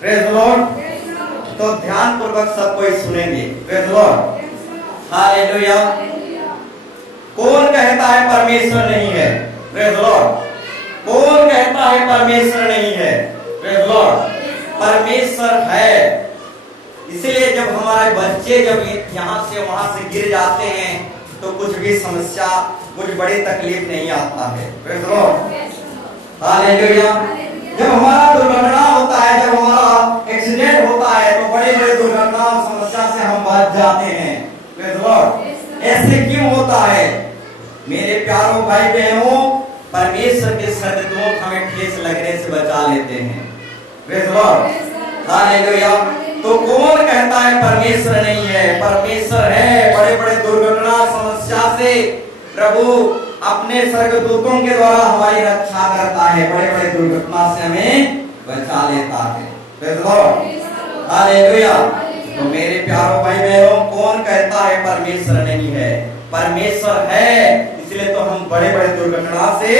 Praise the Lord. तो ध्यान पूर्वक सब कोई सुनेंगे। Praise the Lord, hallelujah. कौन कहता है परमेश्वर नहीं है? Praise the Lord. कौन कहता है परमेश्वर नहीं है? Praise the Lord. परमेश्वर है। इसलिए जब हमारे बच्चे जब यहाँ से वहां से गिर जाते हैं तो कुछ भी समस्या, कुछ बड़ी तकलीफ नहीं आता है। Praise the Lord, hallelujah. जब हमारा दुर्घटना होता है, जब हमारा एक्सीडेंट होता है तो बड़े बड़े दुर्घटना और समस्या से हम बच जाते हैं। Praise the Lord. ऐसे क्यों होता है? मेरे प्यारों भाई बहनों, परमेश्वर के सद्दूत हमें ठेस लगने से बचा लेते हैं। Praise the Lord, hallelujah. तो कौन कहता है परमेश्वर नहीं है? परमेश्वर है। बड़े बड़े दुर्घटना समस्या से प्रभु अपने स्वर्गदूतों के द्वारा हमारी रक्षा करता है, बड़े बड़े दुर्घटना से हमें बचा लेता है। Praise the Lord, hallelujah. तो मेरे प्यारों भाई बहनों, कौन कहता है परमेश्वर नहीं है? परमेश्वर है, इसलिए तो हम बड़े बड़े दुर्घटना से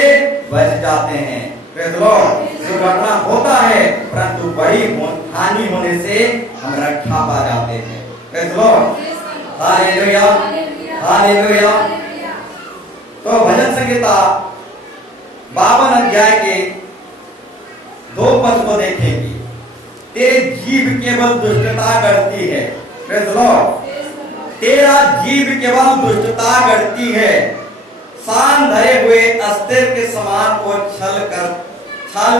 बच जाते हैं। Praise the Lord. दुर्घटना होता है परंतु बड़ी हानि होने से हम रक्षा पा जाते हैं। Praise the Lord, hallelujah, hallelujah. तो भजन संहिता 52 अध्याय के 2 पद को देखेंगे। तेरे जीभ केवल दुष्टता करती है। Praise the Lord. तेरा जीभ केवल दुष्टता करती है, सान धरे हुए अस्त्र के समान को छल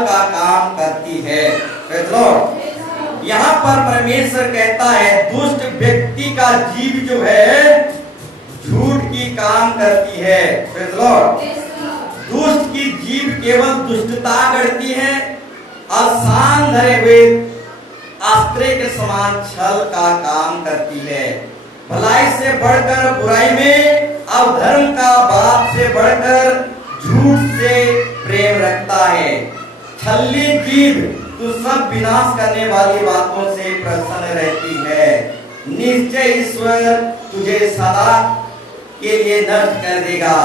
का काम करती है। Praise the Lord. यहाँ पर परमेश्वर कहता है दुष्ट व्यक्ति का जीभ जो है झूठ की काम करती है। Praise the Lord. दुष्ट की जीभ केवल दुष्टता करती है और सान धरे हुए अस्त्र के समान छल का काम करती है। भलाई से बढ़कर बुराई में और धर्म का बात से बढ़कर झूठ से प्रेम रखता है। छल्ली जीभ तू सब विनाश करने वाली बातों से प्रसन्न रहती है। निश्चय ईश्वर तुझे सदा के लिए नष्ट कर देगा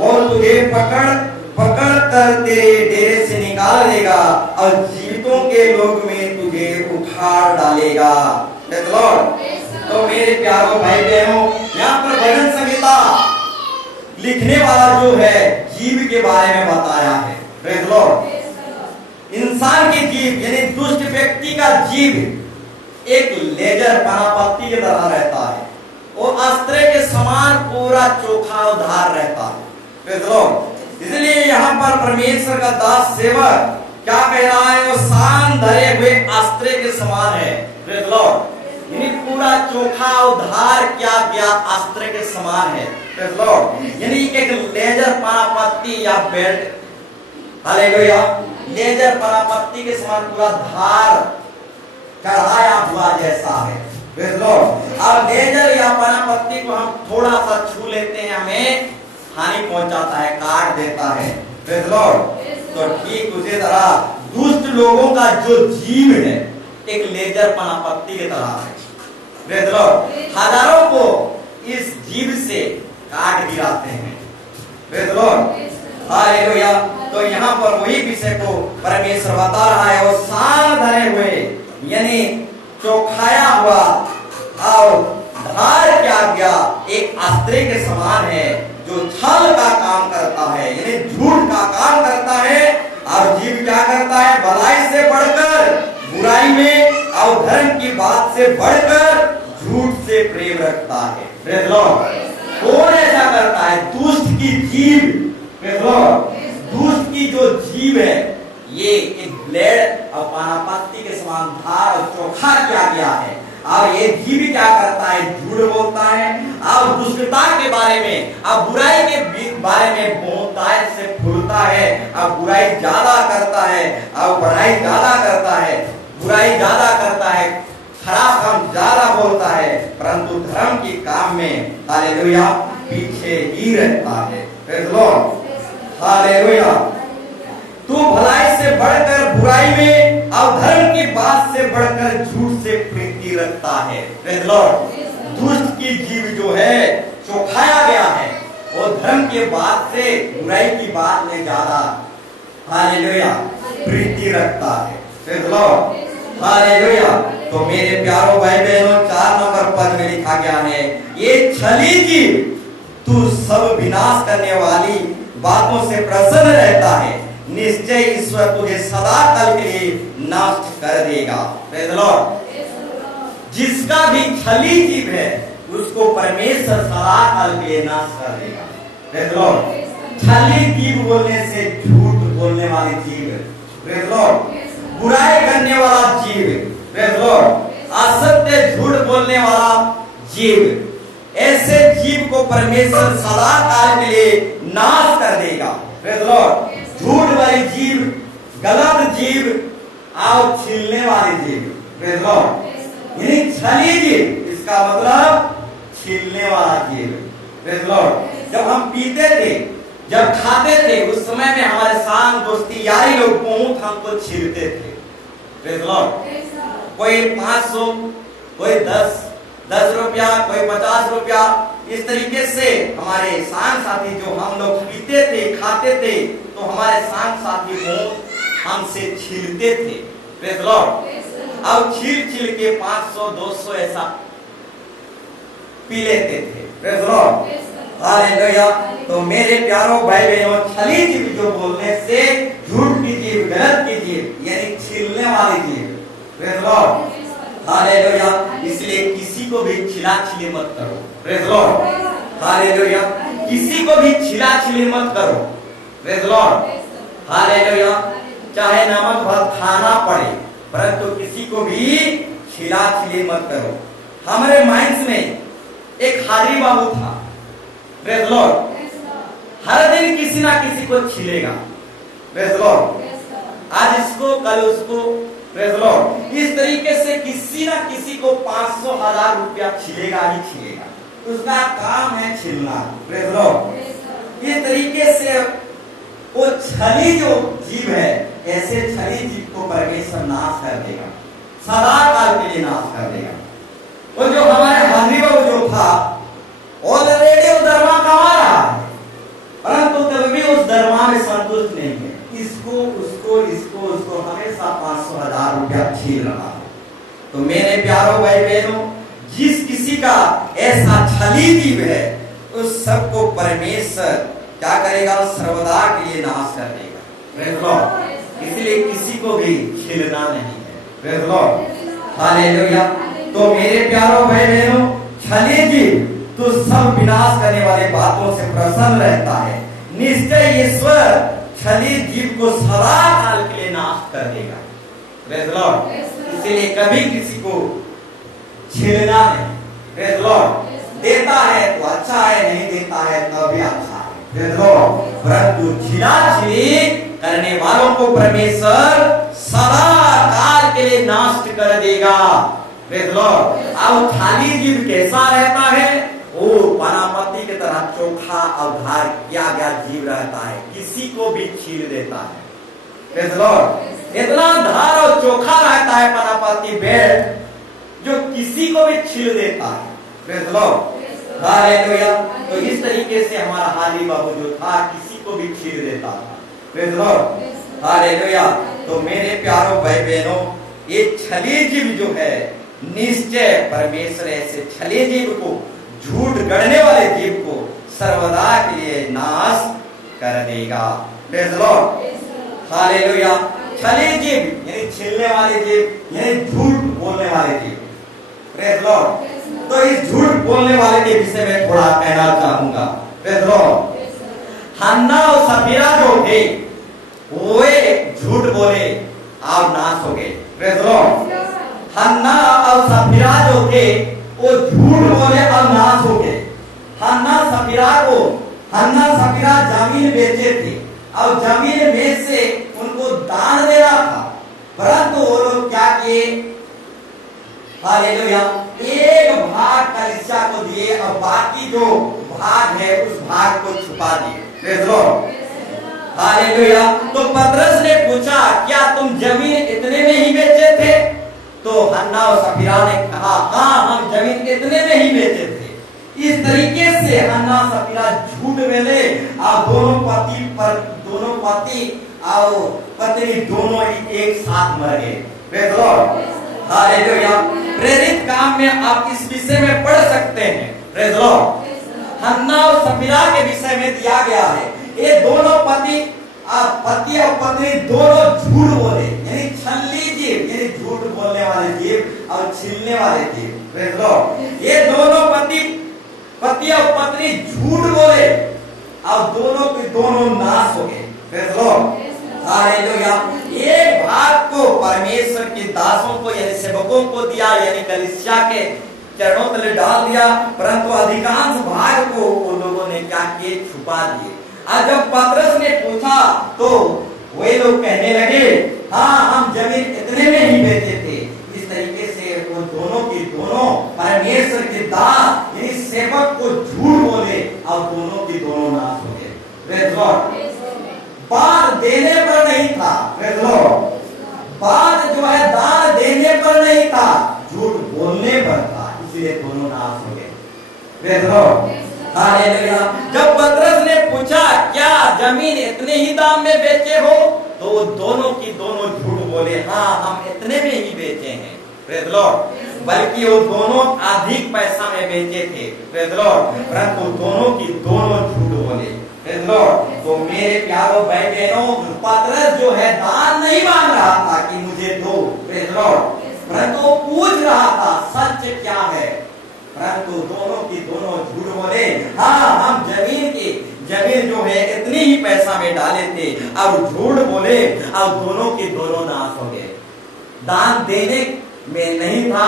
और तुझे पकड़ कर तेरे डेरे से निकाल देगा और जीवितों के लोक में तुझे उखाड़ डालेगा। Praise the Lord. तो मेरे प्यारों भाई बहनों, यहाँ पर भजन संहिता लिखने वाला जो है जीव के बारे में बताया है। Praise the Lord. इंसान की जीव यानी दुष्ट व्यक्ति का जीव एक लेजर पनापत्ती की तरह रहता है, वो अस्त्र के समान पूरा चोखा उधार रहता है। Praise the Lord. इसलिए यहाँ पर परमेश्वर का दास सेवक क्या कह रहा है? वो सान धरे हुए अस्त्र के समान है। Praise the Lord. यानी पूरा चोखा उधार किया गया अस्त्र के समान है। Praise the Lord. यानी एक लेजर पनापत्ती या बेल्ट, हालेलुया, लेजर पनापत्ती के समान पूरा धार चढ़ाया हुआ जैसा है। Praise the Lord. अब लेजर या पनापत्ती को हम थोड़ा सा छू लेते हैं, हमें हानि पहुंचाता है, काट देता है। Praise the Lord. तो ठीक उसी तरह दुष्ट लोगों का जो जीव है एक लेजर पनापत्ती की तरह है। Praise the Lord. हजारों को इस जीव से काट गिराते हैं। Praise the Lord, hallelujah. तो यहाँ पर वही विषय को परमेश्वर बता रहा है। वो सान धरे हुए यानी चौखाया हुआ और धार किया गया एक अस्त्र के समान है जो छल का काम करता है यानी झूठ का काम करता है। और जीव क्या करता है? भलाई से बढ़कर बुराई में और धर्म की बात से बढ़कर झूठ से प्रेम रखता है। Praise the Lord. कौन ऐसा करता है? दुष्ट की जीव। Praise the Lord. दुष्ट की जो जीव है ये एक ब्लेड और पनापत्ती के समान धार और चोखा किया गया है। और ये जीव क्या करता है? झूठ बोलता है और दुष्टता के बारे में और बुराई के बारे में बोलता है, से फूलता है और बुराई ज्यादा करता है और बढ़ाई ज्यादा करता है, बुराई ज्यादा करता है, खराब काम ज्यादा बोलता है, परंतु धर्म के काम में हालेलुया पीछे ही रहता है। Praise the Lord, hallelujah. तू भलाई से बढ़कर बुराई में और धर्म की बात से बढ़कर झूठ से प्रीति रखता है। Praise the Lord. दुष्ट की जीव जो है चौखाया गया है, वो धर्म के बात से बुराई की बात में ज्यादा हालेलुया प्रीति रखता है। Praise the Lord, hallelujah. तो मेरे प्यारों भाई बहनों 4 नंबर पद में लिखा गया है, ये छली जीव तू सब विनाश करने वाली बातों से प्रसन्न रहता है, निश्चय ईश्वर तुझे सदा काल के लिए नष्ट कर देगा। Praise the Lord. जिसका भी छली जीव है उसको परमेश्वर सदा काल के लिए नाश कर देगा। Praise the Lord. छली जीव बोलने से झूठ बोलने वाली जीव, प्रेज़ द लॉर्ड, बुराई करने वाला जीव, प्रेज़ द लॉर्ड, असत्य झूठ बोलने वाला जीव, ऐसे जीव को परमेश्वर सदा काल के लिए नाश कर देगा। Praise the Lord. झूठ वाली जीव, गलत जीव और छीलने वाली जीव, प्रेज़ द लॉर्ड, यानी छली जीव, इसका मतलब छीलने वाला जीव, प्रेज़ द लॉर्ड। जब हम पीते थे, जब खाते थे, उस समय में हमारे साथ दोस्ती यारी लोग बहुत हमको छीलते थे। Praise the Lord. कोई 500, कोई 10 रुपया, कोई 50 रुपया, इस तरीके से हमारे संग साथी जो हम लोग पीते थे, खाते थे, तो हमारे संग साथी बहुत हमसे छीलते थे। Praise the Lord. अब छील के 500, 200 ऐसा पी लेते थे। Praise the Lord. हालेलुया। तो मेरे प्यारों भाई बहनों, छली जीव जो बोलने से, झूठ की जीव, गलत की जीव, यानी छीलने वाली जीव, प्रेज़ द लॉर्ड। हालेलुया। इसलिए किसी को भी छिला-छिली मत करो। Praise the Lord. हालेलुया। किसी को भी छिला-छिली मत करो। Praise the Lord. हालेलुया। चाहे नमक भात खाना पड़े, परंतु किसी को भी छिला-छिली मत करो। हमारे माइंड्स में एक हाजी बाबू था, प्रेज़ द लॉर्ड, हर दिन किसी ना किसी को छिलेगा। Praise the Lord. आज इसको, कल उसको, प्रेज़ द लॉर्ड। इस तरीके से किसी ना किसी को 500, 1000 रुपया छिलेगा ही छिलेगा। उसका काम है छिलना। Praise the Lord. इस तरीके से वो छली जो जीव है, ऐसे छली जीव को परमेश्वर नाश कर देगा, सदा काल के लिए नाश कर देगा। वो जो हमारे हाजी बाबू जो था, ऑलरेडी वो दरमा कमा रहा है, परंतु तब भी उस दरमा में संतुष्ट नहीं है। इसको उसको, इसको उसको हमेशा 500, 1000 रुपया छील रहा है। तो मेरे प्यारों भाई बहनों, जिस किसी का ऐसा छली जीव है, उस सबको परमेश्वर क्या करेगा? सर्वदा के लिए नाश कर देगा। Praise the Lord. इसलिए किसी को भी छीलना नहीं है। Praise the Lord. हालेलुया। तो मेरे प्यारों भाई बहनों, छली जीव तो सब विनाश करने वाली बातों से प्रसन्न रहता है, निश्चय ईश्वर छली जीव को सदा काल के लिए नाश कर देगा। Praise the Lord. इसलिए कभी किसी को छीलना नहीं। Praise the Lord. देता है तो अच्छा है, नहीं देता है तो भी अच्छा है। Praise the Lord. परंतु छिला-छिली करने वालों को परमेश्वर सदा काल के लिए नष्ट कर देगा। Praise the Lord. अब छली जीव कैसा रहता है? वो पनापति की तरह चोखा अवधार किया गया जीव रहता है, किसी को भी छील देता है। Praise the Lord. इतना धार और चोखा रहता है पनापति बेड, जो किसी को भी छील देता है। Praise the Lord. हालेलुया। तो इस तरीके से हमारा हाजी बाबू जो था, किसी को भी छील देता था। Praise the Lord. हालेलुया। तो मेरे प्यारों भाई बहनों, ये छली जीव जो है, निश्चय परमेश्वर ऐसे छली जीव को, झूठ गढ़ने वाले जीव को सर्वदा के लिए नाश कर देगा। Praise the Lord. हालेलुया। छली जीव यानी छीलने वाले जीव, यानी झूठ बोलने वाले जीव। Praise the Lord. तो इस झूठ बोलने वाले के विषय में थोड़ा कहना चाहूंगा। Praise the Lord. हन्ना और सफीरा जो थे, वे झूठ बोले और नाश हो गए। Praise the Lord. हन्ना और सफीरा जो थे, वो झूठ बोले और नाश हो गए। हन्ना सफीरा जमीन बेचे थे और जमीन बेच से उनको दान देना था, परंतु वो लोग क्या किए? हालेलुया। एक भाग कलीसिया को दिए और बाकी जो भाग है उस भाग को छुपा दिए। Praise the Lord. हालेलुया। तो पतरस ने पूछा, क्या तुम जमीन इतने में ही बेचे थे? तो हन्ना और सफीरा ने कहा, हाँ, हम जमीन इतने में ही बेचे थे। इस तरीके से हन्ना सफीरा झूठ बोले और दोनों पति और पत्नी दोनों एक साथ मर गए। Praise the Lord. हालेलुया। प्रेरित काम में आप इस विषय में पढ़ सकते हैं। Praise the Lord. हन्ना और सफीरा के विषय में दिया गया है। ये दोनों पति और पत्नी दोनों झूठ बोले, यानी छलनी जीव, यानी झूठ बोलने वाले जीव और छीलने वाले जीव। Praise the Lord. ये दोनों पति और पत्नी झूठ बोले और दोनों के दोनों नाश हो गए। Praise the Lord. हालेलुया। एक भाग को परमेश्वर के दासों को यानी सेवकों को दिया, यानी कलीसिया के चरणों तले डाल दिया, परंतु अधिकांश भाग को उन लोगों ने क्या किए, छुपा दिए। आज जब पतरस ने पूछा तो वे लोग कहने लगे, हाँ हम जमीन इतने में ही बेचे थे। इस तरीके से वो दोनों की दोनों परमेश्वर के दास यानी सेवक को झूठ बोले और दोनों की दोनों नाश हो गए। Praise the Lord. दान देने पर नहीं था। Praise the Lord. बात जो है दान देने पर नहीं था, झूठ बोलने पर था, इसलिए दोनों नाश हो गए। Praise the Lord. हालेलुया। जब पतरस ने पूछा क्या जमीन इतने ही दाम में बेचे हो, तो वो दोनों की दोनों झूठ बोले, हाँ हम इतने में ही बेचे हैं। Praise the Lord. बल्कि वो दोनों अधिक पैसा में बेचे थे। Praise the Lord. परंतु दोनों की दोनों झूठ बोले। Praise the Lord. तो मेरे प्यारों भाई बहनों, पतरस जो है दान नहीं मांग रहा था कि मुझे दो। Praise the Lord. परंतु वो पूछ रहा था सच क्या है। परंतु दोनों की दोनों झूठ बोले, हाँ हम जमीन जो है इतनी ही पैसा में डाले थे, और झूठ बोले और दोनों के दोनों नाश हो गए। दान देने में नहीं था,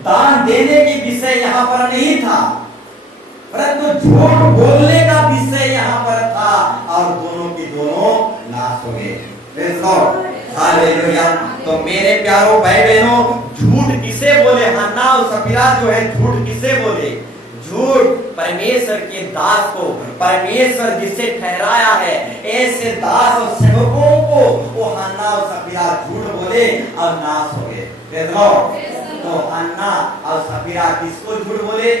दान देने की विषय यहाँ पर नहीं था, परंतु झूठ बोलने का विषय यहाँ पर था, और दोनों की दोनों नाश हो गए। Praise the Lord. हालेलुया। तो मेरे प्यारों भाई बहनों, झूठ किसे बोले? हन्ना और सफीरा जो है झूठ किसे बोले? झूठ परमेश्वर के दास को, परमेश्वर जिसे ठहराया है ऐसे दास और सेवकों को वो हन्ना और सफीरा झूठ बोले और नाश हो गए। Praise the Lord. तो हन्ना और सफीरा किसको झूठ बोले?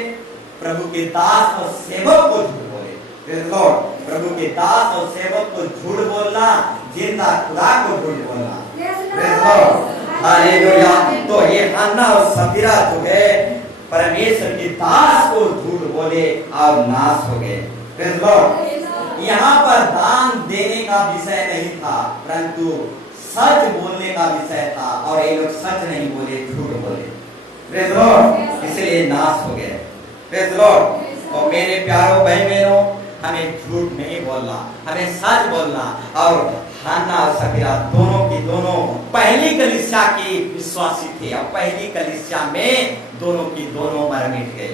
प्रभु के दास और सेवक को झूठ बोले। Praise the Lord. प्रभु के दास और सेवक को झूठ बोलना, जिंदा खुदा को झूठ बोलना। Praise the Lord. हालेलुया। तो ये हन्ना और सफीरा जो है परमेश्वर के दास को झूठ बोले और नाश हो गए। Praise the Lord. यहाँ पर दान देने का विषय नहीं था, परंतु सच बोलने का विषय था, और ये लोग सच नहीं बोले, झूठ बोले। Praise the Lord. इसलिए नाश हो गए। Praise the Lord. तो मेरे प्यारों भाई बहनों, हमें झूठ नहीं बोलना, हमें सच बोलना। और हन्ना और सफीरा दोनों की दोनों पहली कलीसिया की विश्वासी थे, और पहली कलीसिया में दोनों की दोनों मर मिट गए।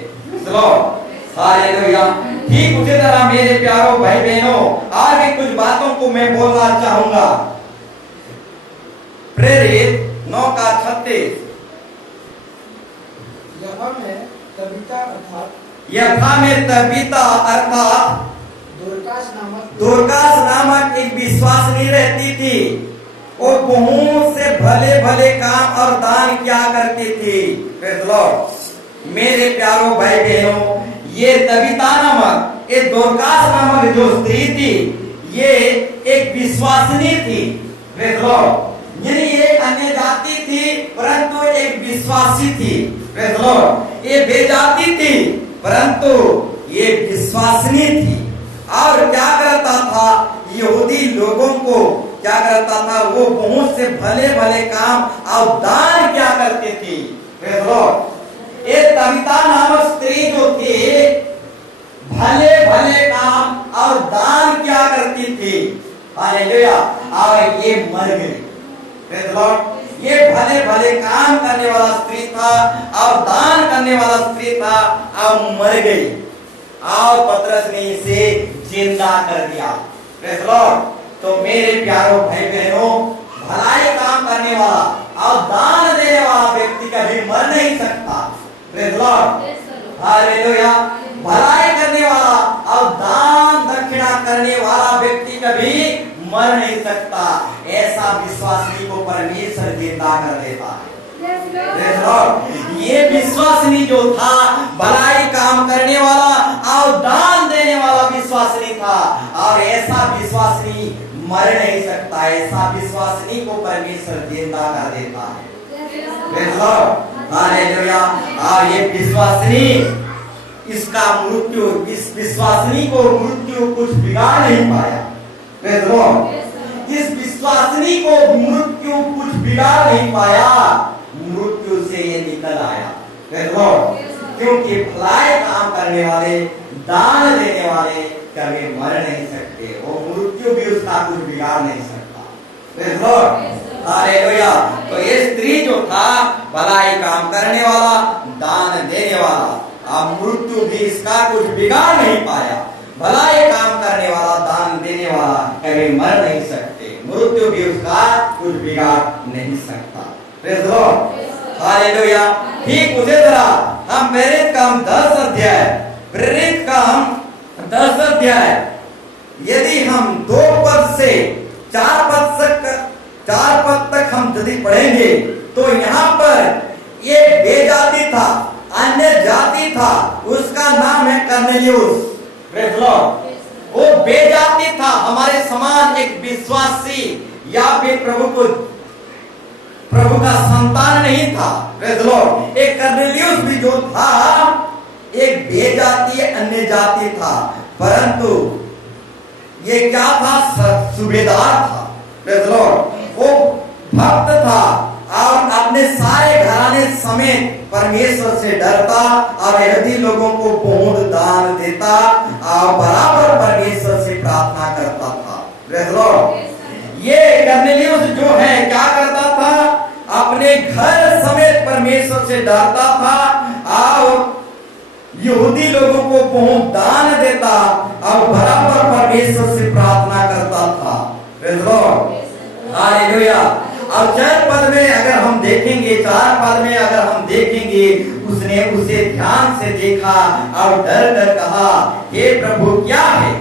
हालेलुया। ठीक उसी तरह मेरे प्यारों भाई बहनों, और भी कुछ बातों को मैं बोलना चाहूंगा। प्रेरित 9:36। यफा में तबीता अर्थात दोरकास नामक एक विश्वासनी रहती थी। वो बहुत से भले भले काम और दान किया करती थी। Praise the Lord. मेरे प्यारों भाई बहनों, ये तबीता नामक, ये दोरकास नामक जो स्त्री थी, ये एक विश्वासनी थी। Praise the Lord. यानी ये अन्य जाति थी, परंतु एक विश्वासी थी। Praise the Lord. ये बेजाती थी, परंतु ये विश्वासनी थी। और क्या करता था? यहूदी लोगों को क्या करता था? वो बहुत से भले भले काम और दान क्या करती थी। Praise the Lord. ये तबीता नामक स्त्री जो थी, भले भले काम और दान क्या करती थी। हालेलुया। और ये मर गई। Praise the Lord. ये भले भले काम करने वाला स्त्री था और दान करने वाला स्त्री था, और मर गई, और पतरस ने इसे जिंदा कर दिया। Praise the Lord. तो मेरे प्यारों भाई बहनों, भलाई काम करने वाला और दान देने वाला व्यक्ति कभी मर नहीं सकता। Praise the Lord. हालेलुया। भलाई करने वाला और दान दक्षिणा करने वाला व्यक्ति कभी मर नहीं सकता। ऐसा विश्वासी को परमेश्वर जिंदा कर देता है। ये विश्वासनी जो था, भलाई काम करने वाला और दान देने वाला विश्वासनी था, और ऐसा विश्वासनी मर नहीं सकता। ऐसा विश्वासनी को परमेश्वर जिंदा कर देता है। Praise Lord, hallelujah. और ये विश्वासनी, इसका मृत्यु, इस विश्वासनी को मृत्यु कुछ बिगाड़ नहीं पाया। प्रेज़ लॉर्ड, इस विश्वासनी को मृत्यु कुछ बिगाड़ नहीं पाया, मृत्यु से ये निकल आया। प्रेज़ लॉर्ड, क्योंकि भलाई काम करने वाले, दान देने वाले कभी मर नहीं सकते, वो मृत्यु भी उसका कुछ बिगाड़ नहीं सकता। Praise Lord, hallelujah. तो ये स्त्री जो था, भलाई काम करने वाला, दान देने वाला, अब मृत्यु भी इसका कुछ बिगाड़ नहीं पाया। भलाई काम करने वाला, दान देने वाला कभी मर नहीं सकते, मृत्यु भी उसका कुछ बिगाड़ नहीं सकता। Praise Lord, hallelujah. ठीक उसी तरह हम प्रेरित का हम 10 अध्याय, प्रेरित का हम 10 अध्याय, यदि हम 2 पद से 4 पद तक हम यदि पढ़ेंगे तो यहाँ पर ये बेजाति था, अन्य जाति था, उसका नाम है कर्नेलियुस। प्रेज़ लॉर्ड, वो बेजाति था, हमारे समान एक विश्वासी या फिर प्रभु का संतान नहीं था। प्रेज़ लॉर्ड, एक कर्नेलियुस भी जो था एक बेजातीय अन्य जाति था, परंतु ये क्या था? सूबेदार था। प्रेज़ लॉर्ड, वो भक्त था और अपने सारे घराने समेत परमेश्वर से डरता और यहूदी लोगों को बहुत दान देता और बराबर परमेश्वर से प्रार्थना करता था। प्रेज़ लॉर्ड, ये कर्नेलियुस जो है क्या करता था? अपने घर समेत परमेश्वर से डरता था और यहूदी लोगों को बहुत दान देता और बराबर परमेश्वर से प्रार्थना करता था। Praise Lord, hallelujah. और 4 पद में अगर हम देखेंगे, 4 पद में अगर हम देखेंगे, उसने उसे ध्यान से देखा और डर कर कहा, हे प्रभु क्या है?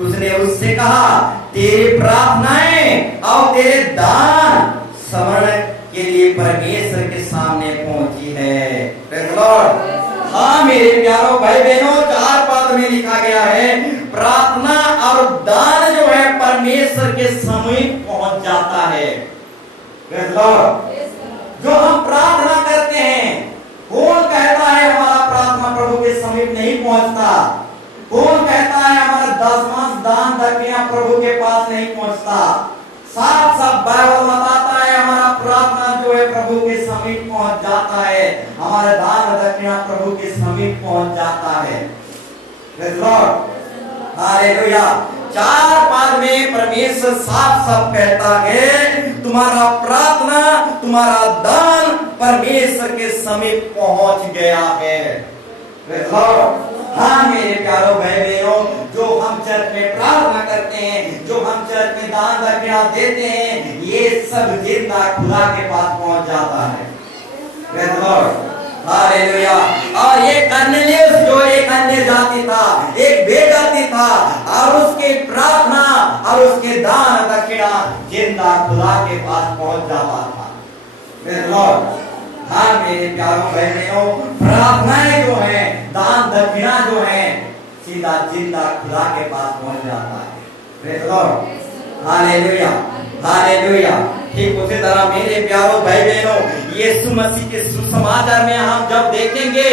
उसने उससे कहा, तेरी प्रार्थनाएं और तेरे दान स्मरण के लिए परमेश्वर के सामने पहुंची है। प्रेज़ लॉर्ड, हाँ मेरे प्यारों भाई बहनों, 4 पद में लिखा गया है, प्रार्थना और दान जो है परमेश्वर के समीप पहुंच जाता है। प्रेज़ लॉर्ड, जो हम प्रार्थना करते हैं, कौन कहता है हमारा प्रार्थना प्रभु के समीप नहीं पहुंचता? कौन कहता है हमारा दशमांश दान दक्षिणा प्रभु के पास नहीं पहुंचता? साफ साफ बाइबल बताता है हमारा प्रार्थना जो है प्रभु के समीप पहुंच जाता है, हमारा दान दक्षिणा प्रभु के समीप पहुंच जाता है। Praise Lord, hallelujah. 4 पद में परमेश्वर साफ साफ कहता है, तुम्हारा प्रार्थना, तुम्हारा दान परमेश्वर के समीप पहुंच गया है। प्रेज़ लॉर्ड, हाँ मेरे प्यारों भाई बहनों, जो हम चर्च में प्रार्थना करते हैं, जो हम चर्च में दान दक्षिणा देते हैं, ये सब जिंदा खुदा के पास पहुंच जाता है। Praise Lord, hallelujah. और ये कर्नेलियुस जो एक अन्य जाति था, एक बेजाति था, और उसकी प्रार्थना और उसके दान दक्षिणा जिंदा खुदा के पास पहुंच जाता था। प्रेज़ लॉर्ड, हाँ मेरे प्यारों भाई बहनों, प्रार्थनाएं जो है, दान दक्षिणा जो है, सीधा जिंदा खुदा के पास पहुंच जाता है। Praise Lord, hallelujah, hallelujah. ठीक उसी तरह मेरे प्यारों भाई बहनों, यीशु मसीह के सुसमाचार में हम जब देखेंगे,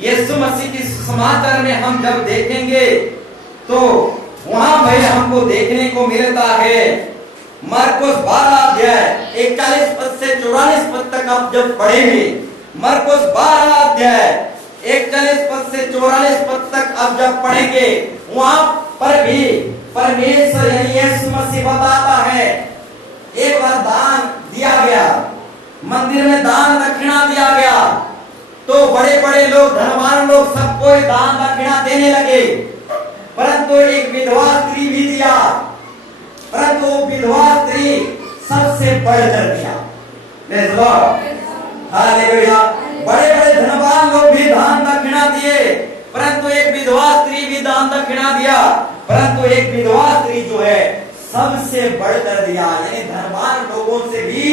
यीशु मसीह के सुसमाचार में हम जब देखेंगे तो वहां भाई हमको देखने को मिलता है, मरकुस 12 अध्याय 41 पद से 44 पद तक आप जब पढ़ेंगे, मरकुस 12 अध्याय 41 पद से 44 पद तक आप जब पढ़ेंगे, वहां पर भी परमेश्वर यानी यीशु मसीह बताता है, एक बार दान दिया गया, मंदिर में दान दक्षिणा दिया गया, तो बड़े बड़े लोग, धनवान लोग सबको दान दक्षिणा देने लगे, परंतु एक विधवा स्त्री भी दिया, परंतु विधवा स्त्री सबसे बढ़कर दिया। Praise Lord, hallelujah. बड़े बड़े धनवान लोग भी दान दक्षिणा दिए, परंतु एक विधवा स्त्री भी दान दक्षिणा दिया, परंतु एक विधवा स्त्री जो है सबसे बढ़कर दिया, यानी धनवान लोगों से भी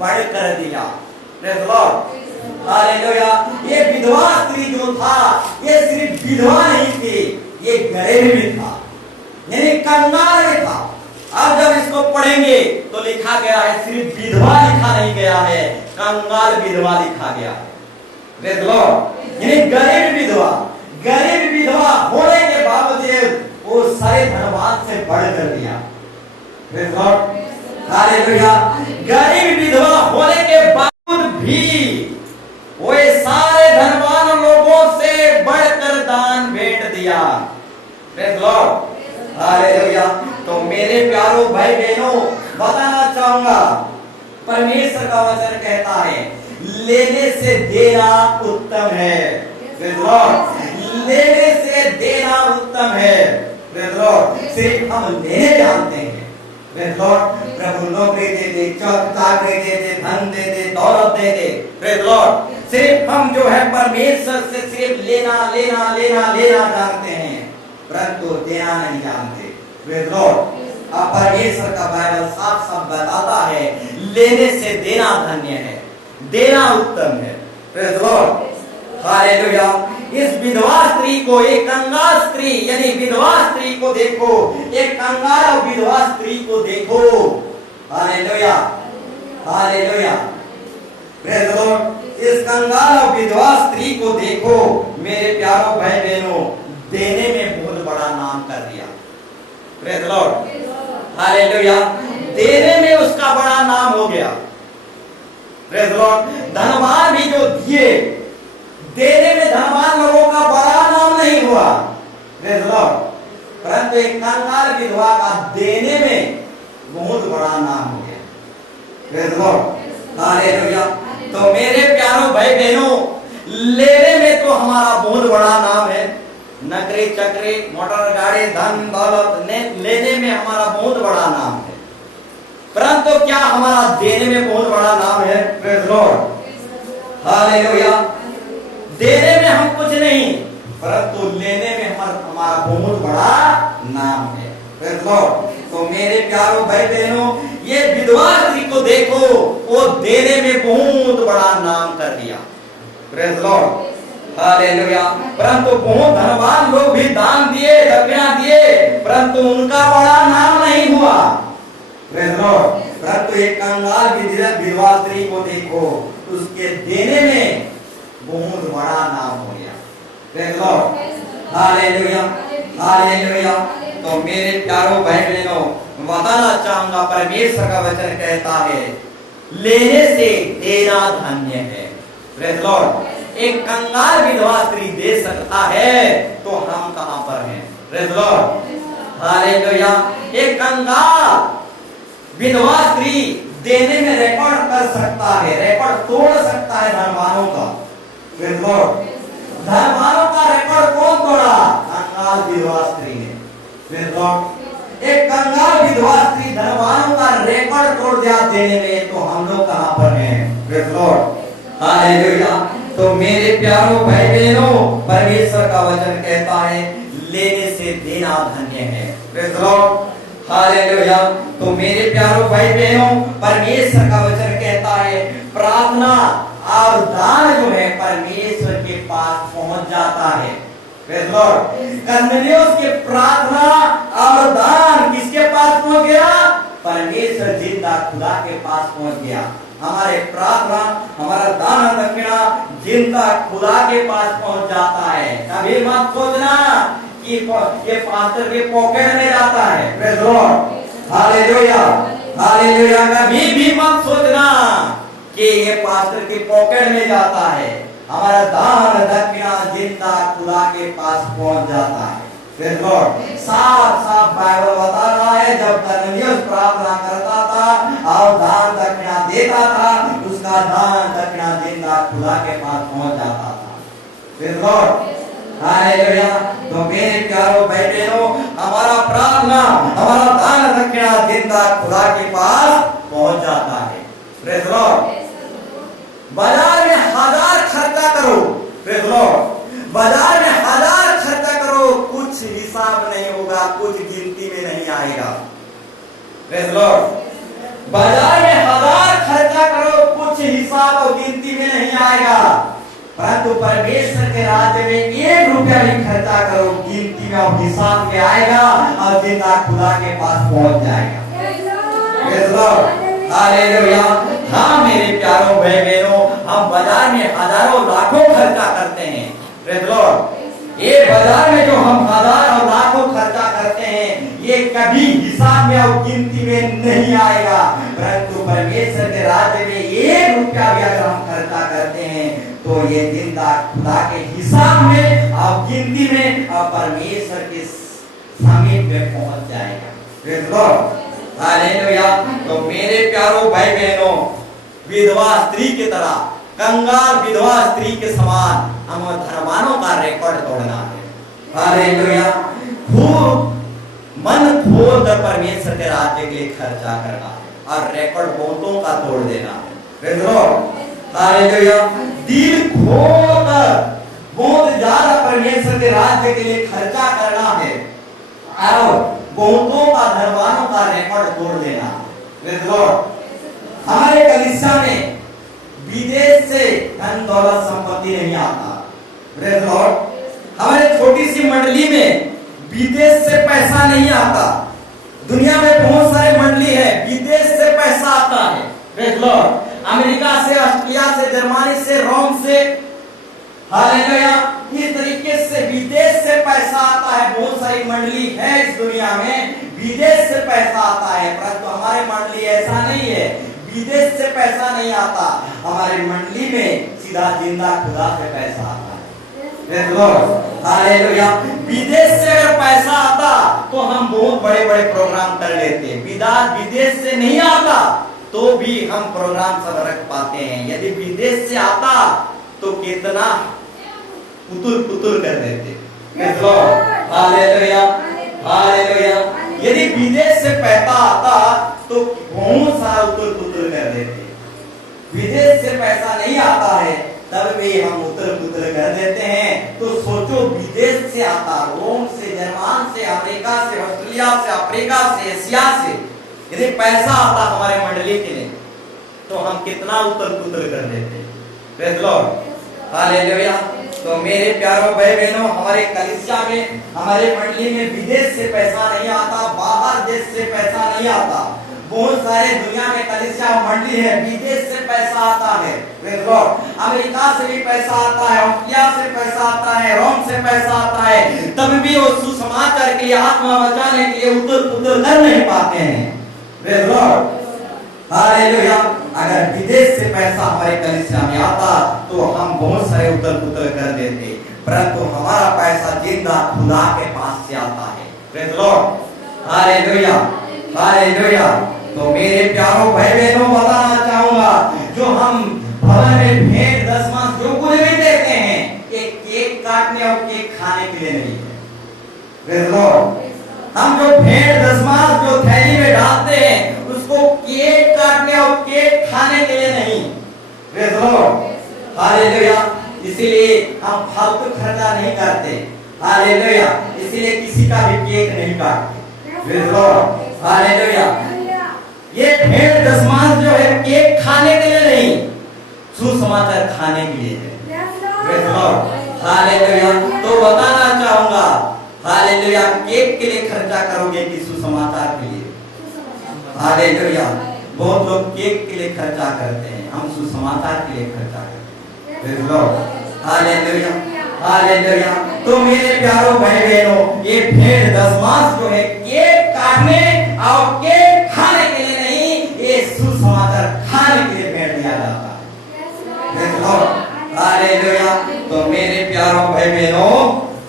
बढ़कर दिया। Praise Lord, hallelujah. ये विधवा स्त्री जो था, ये सिर्फ विधवा नहीं थी, ये गरीब भी था, यानी कंगाल भी था। अब जब इसको पढ़ेंगे तो लिखा गया है, सिर्फ विधवा लिखा नहीं गया है, कंगाल विधवा लिखा गया है। Praise the Lord. यानी गरीब विधवा होने के बावजूद वो सारे धनवान से बढ़कर दिया। Praise the Lord, hallelujah. गरीब विधवा होने के बावजूद भी वो सारे धनवान लोगों से बढ़कर दान भेंट दिया। Praise the Lord, hallelujah. तो मेरे प्यारो भाई बहनों, बताना चाहूंगा, परमेश्वर का वचन कहता है लेने से देना उत्तम है। प्रेज़ द लॉर्ड, लेने से देना उत्तम है। प्रेज़ द लॉर्ड, सिर्फ हम लेने जानते हैं। प्रेज़ द लॉर्ड, प्रभु नौकरी दे दे, चाकरी दे दे, धन दे दे, दौलत दे दे। प्रेज़ द लॉर्ड, सिर्फ हम जो है परमेश्वर से सिर्फ लेना लेना लेना लेना जानते हैं, परंतु देना नहीं जानते। प्रेज़ द लॉर्ड, परमेश्वर का बाइबल साफ साफ बताता है लेने से देना धन्य है, देना उत्तम है। Praise the Lord, hallelujah. इस विधवा स्त्री को, एक कंगाल स्त्री यानी विधवा स्त्री को देखो, एक कंगाल और विधवा स्त्री को देखो। Hallelujah, hallelujah. Praise the Lord, इस कंगाल और विधवा स्त्री को देखो मेरे प्यारों भाई बहनों, देने में बहुत बड़ा नाम कर दिया। Praise the Lord, hallelujah. देने में उसका बड़ा नाम हो गया। प्रेज़ द लॉर्ड, धनवान भी जो दिए, देने में धनवान लोगों का बड़ा नाम नहीं हुआ। प्रेज़ द लॉर्ड, परंतु एक कंगाल विधवा का देने में बहुत बड़ा नाम हो गया। Praise the Lord, hallelujah. तो मेरे प्यारों भाई बहनों, लेने में तो हमारा बहुत बड़ा नाम है। नौकरी चाकरी, मोटर गाड़ी, धन दौलत लेने में हमारा बहुत बड़ा नाम है, परंतु क्या हमारा देने में बहुत बड़ा नाम है? Praise the Lord, hallelujah. देने में हम कुछ नहीं, परंतु लेने में हमारा बहुत बड़ा नाम है। Praise the Lord. तो मेरे प्यारों भाई बहनों, ये विधवा स्त्री को देखो, वो देने में बहुत बड़ा नाम कर दिया। Praise the Lord, hallelujah. परंतु बहुत धनवान लोग भी दान दिए, दक्षिणा दिए, परंतु उनका बड़ा नाम नहीं हुआ। प्रेज़ द लॉर्ड, परंतु एक कंगाल विधवा स्त्री को देखो, उसके देने में बहुत बड़ा नाम हो गया। Praise the Lord, hallelujah, hallelujah. तो मेरे प्यारों भाई बहनों, बताना चाहूंगा, परमेश्वर का वचन कहता है लेने से देना धन्य है। प्रेज़ द लॉर्ड, एक कंगाल विधवा स्त्री दे सकता है तो हम कहां पर हैं? Praise the Lord, hallelujah. एक कंगाल विधवा स्त्री देने में रिकॉर्ड कर सकता है, रिकॉर्ड तोड़ सकता है धनवानों का। प्रेज़ द लॉर्ड, धनवानों का रिकॉर्ड कौन तोड़ा? कंगाल विधवा स्त्री ने। प्रेज़ द लॉर्ड, एक कंगाल विधवा स्त्री धनवानों का रिकॉर्ड तोड़ दिया देने में, तो हम लोग कहां पर हैं? Praise the Lord, hallelujah. तो मेरे प्यारों भाई बहनों, परमेश्वर का वचन कहता है लेने से देना धन्य है। Praise the Lord, hallelujah. तो मेरे प्यारों भाई बहनों, परमेश्वर का वचन कहता है प्रार्थना और दान जो है परमेश्वर के पास पहुंच जाता है। प्रेज़ द लॉर्ड, कर्नेलियुस की प्रार्थना और दान किसके पास पहुंच गया? परमेश्वर जिंदा खुदा के पास पहुंच गया। हमारे प्रार्थना, हमारा दान दक्षिणा जिंदा खुदा के पास पहुंच जाता है। कभी मत सोचना कि ये पास्टर के पॉकेट में जाता है। Praise the Lord, hallelujah, hallelujah. कभी भी मत सोचना कि ये पास्टर के पॉकेट में जाता है। हमारा दान दक्षिणा जिंदा खुदा के पास पहुंच जाता है। प्रेज़ द लॉर्ड, साफ साफ बाइबल बता रहा है, जब कर्नेलियुस प्रार्थना करता था और दान दक्षिणा देता था, उसका दान दक्षिणा जिंदा खुदा के पास पहुंच जाता था। Praise the Lord, hallelujah. तो मेरे प्यारों भाई बहनों, हमारा प्रार्थना, हमारा दान दक्षिणा जिंदा खुदा के पास पहुंच जाता है। प्रेज़ द लॉर्ड, बाजार में 1000 खर्चा करो। प्रेज़ द लॉर्ड, बाजार में 1000 खर्चा करो, कुछ हिसाब नहीं होगा, कुछ गिनती में नहीं आएगा। प्रेज़ द लॉर्ड, बाजार में 1000 खर्चा करो, कुछ हिसाब और गिनती में नहीं आएगा, परंतु परमेश्वर के राज्य में 1 रुपया भी खर्चा करो, गिनती में और हिसाब में आएगा और जिंदा खुदा के पास पहुंच जाएगा। Praise the Lord, hallelujah. हाँ मेरे प्यारों बाजार में हजारों लाखों खर्चा करते हैं, प्रेज़ लॉर्ड, ये बाजार में जो हम हजार और लाखों खर्चा करते हैं, ये कभी हिसाब में और गिनती में नहीं आएगा। परंतु परमेश्वर के राज्य में 1 रुपया भी अगर हम खर्चा करते हैं तो ये जिंदा खुदा के हिसाब में और गिनती में और परमेश्वर के समीप में पहुंच जाएगा। Praise Lord, hallelujah. तो मेरे प्यारों भाई बहनों, विधवा स्त्री की तरह, कंगाल विधवा स्त्री के समान हम धर्मानों का रिकॉर्ड तोड़ना है। हालेलुया। खूब मन खोल कर परमेश्वर के राज्य के लिए खर्चा करना है और रिकॉर्ड बहुतों का तोड़ देना है। Praise Lord, hallelujah. दिल खोलकर बहुत ज्यादा परमेश्वर के राज्य के लिए खर्चा करना है और बहुतों का धर्मानों का रिकॉर्ड तोड़ देना है। प्रेज़ लॉर्ड, हमारे कलीसिया में विदेश से धन दौलत संपत्ति नहीं आता। प्रेज़ लॉर्ड, हमारे छोटी सी मंडली में विदेश से पैसा नहीं आता। दुनिया में बहुत सारे मंडली है, विदेश से पैसा आता है। प्रेज़ लॉर्ड, अमेरिका से, ऑस्ट्रेलिया से, जर्मनी से, रोम से, हालेलुया, इस तरीके से विदेश से पैसा आता है। बहुत सारी मंडली है इस दुनिया में, विदेश से पैसा आता है। परंतु हमारे मंडली ऐसा नहीं है, विदेश से पैसा नहीं आता। हमारी मंडली में सीधा जिंदा खुदा से पैसा आता है। Praise Lord, hallelujah. विदेश से अगर पैसा आता तो हम बहुत बड़े बड़े प्रोग्राम कर लेते। विदेश से नहीं आता तो भी हम प्रोग्राम सब रख पाते हैं। यदि विदेश से आता तो कितना पुतुल कर देते। Praise Lord, hallelujah, hallelujah. यदि विदेश से पैसा आता तो बहुत सारा उतल कर देते। विदेश से पैसा नहीं आता है तब भी हम उतल कर देते हैं। तो सोचो, विदेश से आता, रोम से, जर्मन से, अमेरिका से, ऑस्ट्रेलिया से, अफ्रीका से, एशिया से यदि पैसा आता हमारे मंडली के लिए तो हम कितना उतल कर देते। Praise Lord, hallelujah. तो मेरे प्यारों भाई बहनों, हमारे कलीसिया में, हमारे मंडली में विदेश से पैसा नहीं आता, बाहर देश से पैसा नहीं आता। बहुत सारे दुनिया में कलीसिया मंडली है, विदेश से पैसा आता है। प्रेज़ लॉर्ड, अमेरिका से भी पैसा आता है, ऑस्ट्रेलिया से पैसा आता है, रोम से पैसा आता है। तब भी वो सुसमाचार के लिए, आत्मा बचाने के लिए उतल कर नहीं पाते हैं। Praise Lord, hallelujah. अगर विदेश से पैसा हमारे कलीसिया में आता तो हम बहुत सारे उतल कर देते। परंतु हमारा पैसा जिंदा खुदा के पास से आता है। Praise Lord, hallelujah, hallelujah. तो मेरे प्यारों भाई बहनों, बताना चाहूंगा, जो हम भवन में भेंट दशमांश जो कुछ भी देते हैं, एक केक काटने और केक खाने के लिए नहीं है। प्रेज़ लॉर्ड, हम जो भेंट दशमांश जो थैली में डालते हैं उसको केक काटने और केक खाने के लिए नहीं। Praise Lord, hallelujah. इसीलिए हम फालतू खर्चा नहीं करते। हालेलुया, इसीलिए किसी का भी केक नहीं काटते। Praise Lord, hallelujah. ये भेंट दशमांश जो है केक खाने के लिए नहीं, सुसमाचार खाने के लिए है। Praise Lord, hallelujah. तो बताना चाहूंगा, हालेलुया, केक के लिए खर्चा करोगे कि सुसमाचार के लिए? हालेलुया। बहुत लोग केक के लिए खर्चा करते हैं, हम सुसमाचार के लिए खर्चा करते हैं। Praise Lord, hallelujah, hallelujah. तो मेरे प्यारों भाई बहनों, ये भेंट दशमांश जो है केक काटने और केक खाने के लिए नहीं, ये सुसमाचार खाने के लिए भेंट दिया जाता है। Praise Lord, hallelujah. तो मेरे प्यारों भाई बहनों,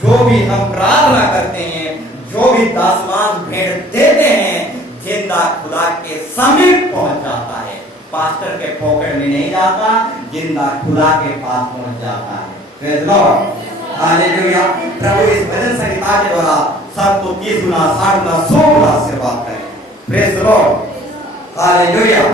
जो भी हम प्रार्थना करते हैं, जो भी दशमांश भेंट देते हैं, जिंदा खुदा के समीप पहुंच जाता है। पास्टर के पॉकेट में नहीं जाता, जिंदा खुदा के पास पहुंच जाता है। Praise Lord, hallelujah. प्रभु इस भजन संगीता के द्वारा सबको 30 गुना, 60 गुना, 100 गुना आशीर्वाद करें। Praise Lord, hallelujah.